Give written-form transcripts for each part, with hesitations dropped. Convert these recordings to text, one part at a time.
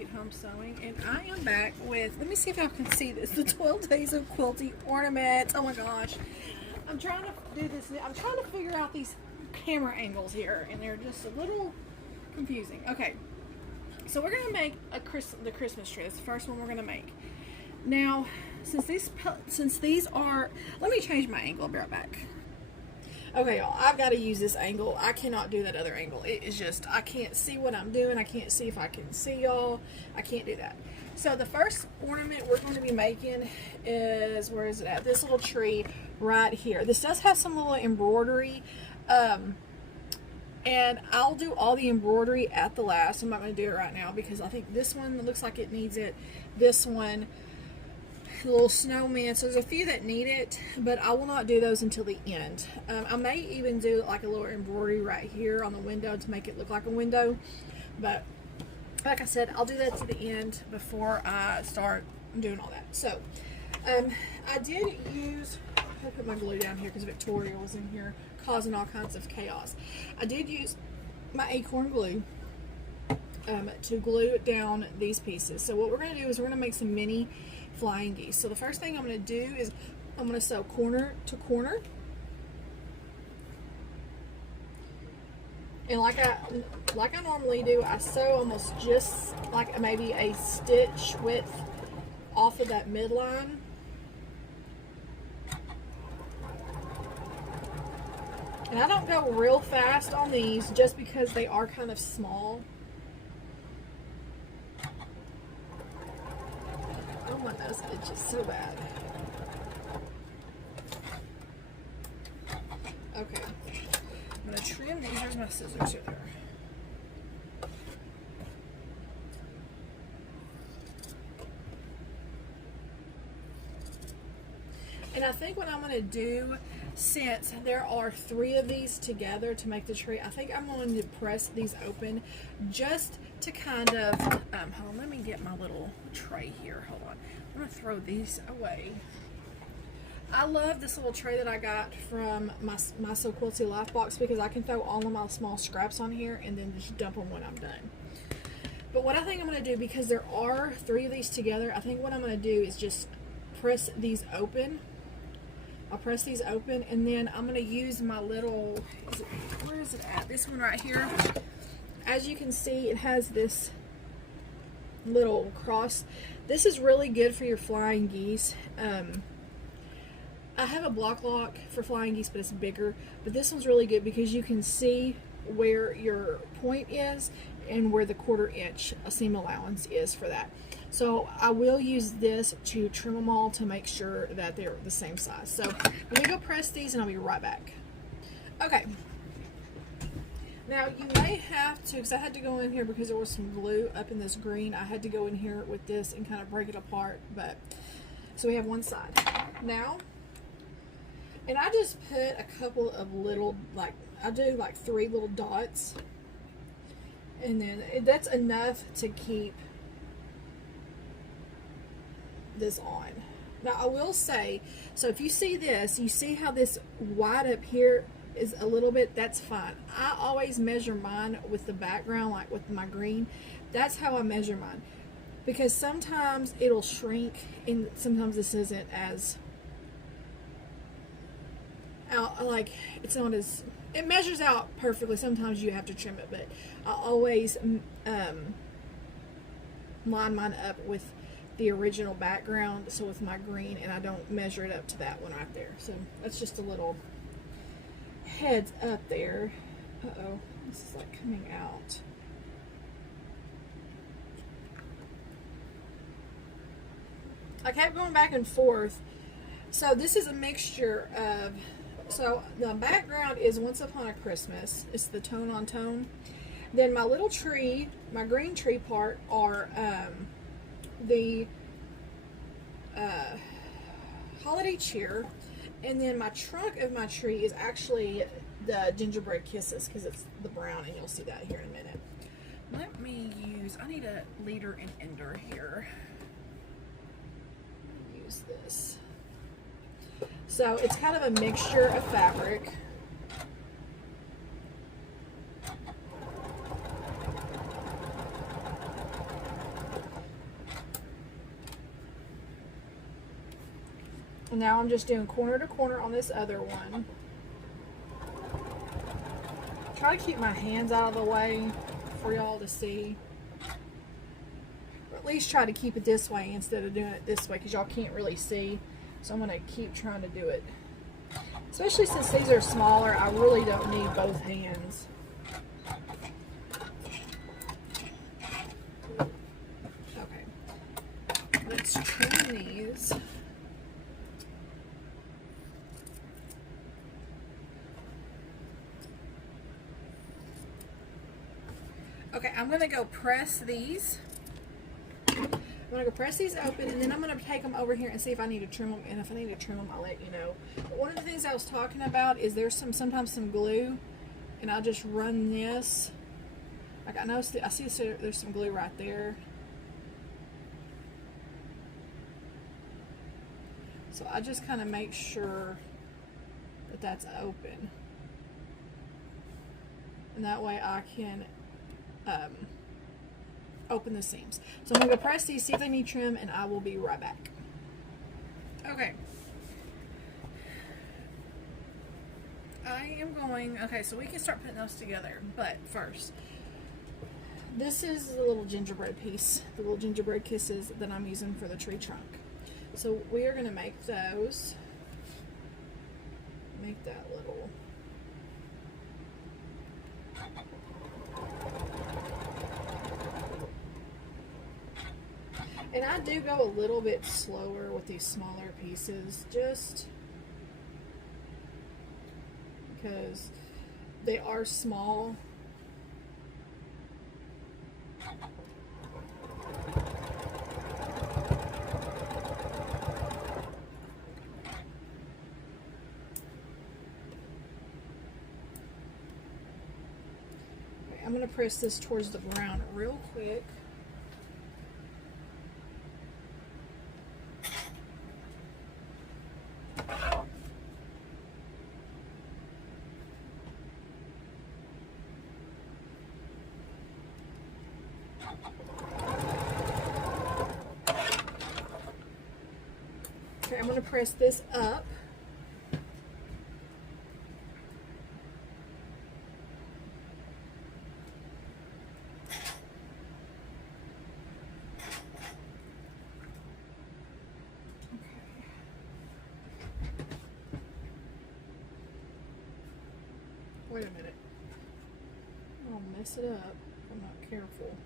Sweet Home Sewing, and I am back with, let me see if y'all can see this, the 12 Days of Quilty Ornaments. Oh my gosh. I'm trying to do this, I'm trying to figure out these camera angles here, and they're just a little confusing. Okay, so we're going to make the Christmas tree. That's the first one we're going to make. Now, since these are, let me change my angle, I'll be right back. Okay, y'all, I've got to use this angle. I cannot do that other angle. It is just, I can't see what I'm doing. I can't see if I can see y'all. I can't do that. So the first ornament we're going to be making is, where is it at? This little tree right here. This does have some little embroidery. And I'll do all the embroidery at the last. I'm not going to do it right now because I think this one looks like it needs it. This one, little snowman, so there's a few that need it, but I will not do those until the end. I may even do like a little embroidery right here on the window to make it look like a window, but like I said, I'll do that to the end before I start doing all that. So I did use, I put my glue down here because Victoria was in here causing all kinds of chaos. I did use my acorn glue to glue down these pieces. So what we're going to do is we're going to make some mini flying geese. So the first thing I'm going to do is I'm going to sew corner to corner, and like I normally do, I sew almost just like maybe a stitch width off of that midline. And I don't go real fast on these just because they are kind of small. Oh, my nose itches so bad. Okay. I'm going to trim these. There's my scissors here. And I think what I'm going to do, since there are 3 of these together to make the tree, I think I'm going to press these open just to kind of, hold on, let me get my little tray here. Hold on. I'm going to throw these away. I love this little tray that I got from my So Quilty Life box because I can throw all of my small scraps on here and then just dump them when I'm done. But what I think I'm going to do, because there are 3 of these together, I think what I'm going to do is just press these open. I'll press these open, and then I'm going to use my little, where is it at? This one right here. As you can see, it has this little cross. This is really good for your flying geese. I have a block lock for flying geese, but it's bigger. But this one's really good because you can see where your point is and where the 1/4 inch seam allowance is for that. So I will use this to trim them all to make sure that they're the same size. So let me go press these and I'll be right back. Okay. Now you may have to, because I had to go in here because there was some glue up in this green. I had to go in here with this and kind of break it apart. But so we have one side. Now, and I just put a couple of little, like, I do like 3 little dots. And then that's enough to keep this on. Now I will say, so if you see this, you see how this white up here is a little bit, that's fine. I always measure mine with the background, like with my green. That's how I measure mine, because sometimes it'll shrink and sometimes this isn't as out, like it's not as, it measures out perfectly. Sometimes you have to trim it, but I always line mine up with the original background, so with my green, and I don't measure it up to that one right there. So that's just a little heads up there. Uh-oh, this is like coming out. I kept going back and forth. So this is a mixture of, so the background is Once Upon a Christmas. It's the tone on tone. Then my little tree, my green tree part, are the holiday cheer, and then my trunk of my tree is actually the gingerbread kisses because it's the brown, and you'll see that here in a minute. Let me use, I need a leader and ender here. Use this. So it's kind of a mixture of fabric. And now I'm just doing corner to corner on this other one. Try to keep my hands out of the way for y'all to see. Or at least try to keep it this way instead of doing it this way, because y'all can't really see. So I'm going to keep trying to do it. Especially since these are smaller, I really don't need both hands. Okay. Let's trim these. Okay, I'm going to go press these. I'm going to go press these open, and then I'm going to take them over here and see if I need to trim them. And if I need to trim them, I'll let you know. But one of the things I was talking about is there's sometimes some glue, and I'll just run this. Like I know, I see there's some glue right there. So I just kind of make sure that that's open. And that way I can open the seams. So I'm going to go press these, see if they need trim, and I will be right back. Okay. I am going, okay, so we can start putting those together, but first, this is the little gingerbread piece, the little gingerbread kisses that I'm using for the tree trunk. So we are going to make those, make that little, and I do go a little bit slower with these smaller pieces, just because they are small. Okay, I'm going to press this towards the ground real quick. Okay, I'm going to press this up. Wait a minute. I'll mess it up if I'm not careful.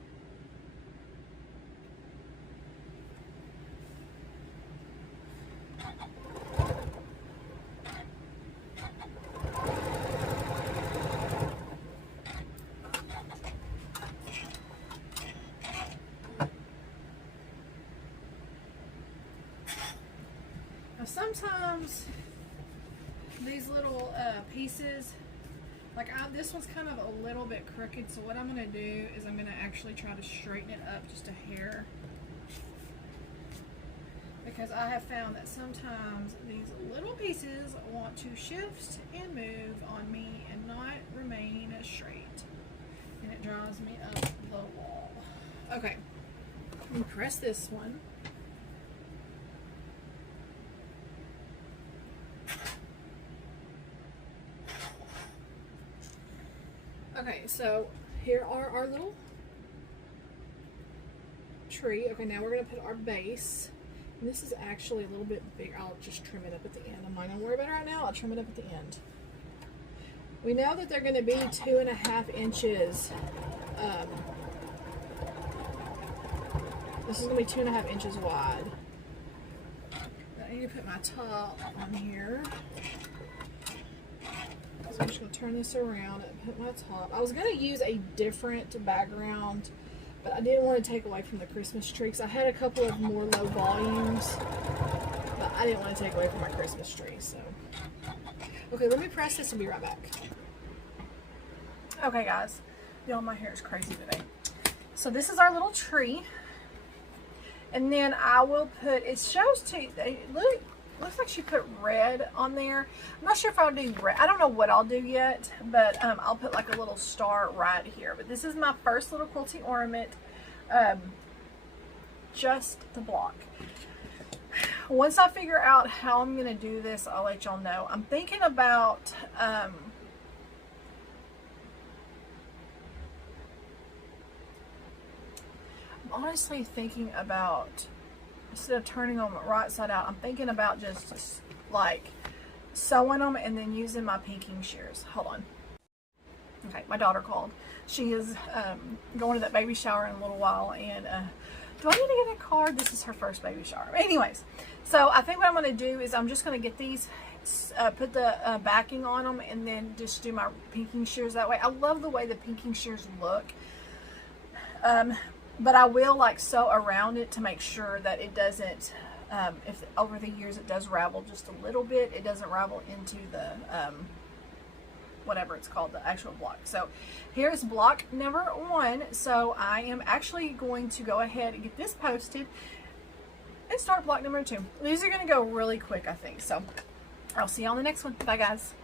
Now sometimes these little pieces, like this one's kind of a little bit crooked, so what I'm going to do is I'm going to actually try to straighten it up just a hair, because I have found that sometimes these little pieces want to shift and move on me and not remain straight, and it drives me up the wall. Okay, let me press this one. Okay, so here are our little tree. Okay, now we're going to put our base. And this is actually a little bit big. I'll just trim it up at the end. I'm not going to worry about it right now. I'll trim it up at the end. We know that they're going to be 2.5 inches. This is going to be 2.5 inches wide. I need to put my top on here. So I'm just going to turn this around and put my top. I was going to use a different background, but I didn't want to take away from the Christmas tree, because I had a couple of more low volumes, but I didn't want to take away from my Christmas tree. So, okay, let me press this and be right back. Okay, guys, y'all, my hair is crazy today. So this is our little tree, and then I will put, it shows to, looks like she put red on there. I'm not sure if I'll do red. I don't know what I'll do yet, but I'll put like a little star right here. But this is my first little quilty ornament, just the block. once I figure out how I'm going to do this, I'll let y'all know. I'm thinking about, I'm honestly thinking about, instead of turning them right side out, I'm thinking about just like sewing them and then using my pinking shears. Hold on. Okay, my daughter called. She is going to that baby shower in a little while, and do I need to get a card? This is her first baby shower. Anyways, so I think what I'm going to do is I'm just going to get these, put the backing on them, and then just do my pinking shears that way. I love the way the pinking shears look, but I will like sew around it to make sure that it doesn't, if over the years it does ravel just a little bit, it doesn't ravel into the whatever it's called, the actual block. So here's block number 1. So I am actually going to go ahead and get this posted and start block number 2. These are going to go really quick, I think. So I'll see you on the next one. Bye, guys.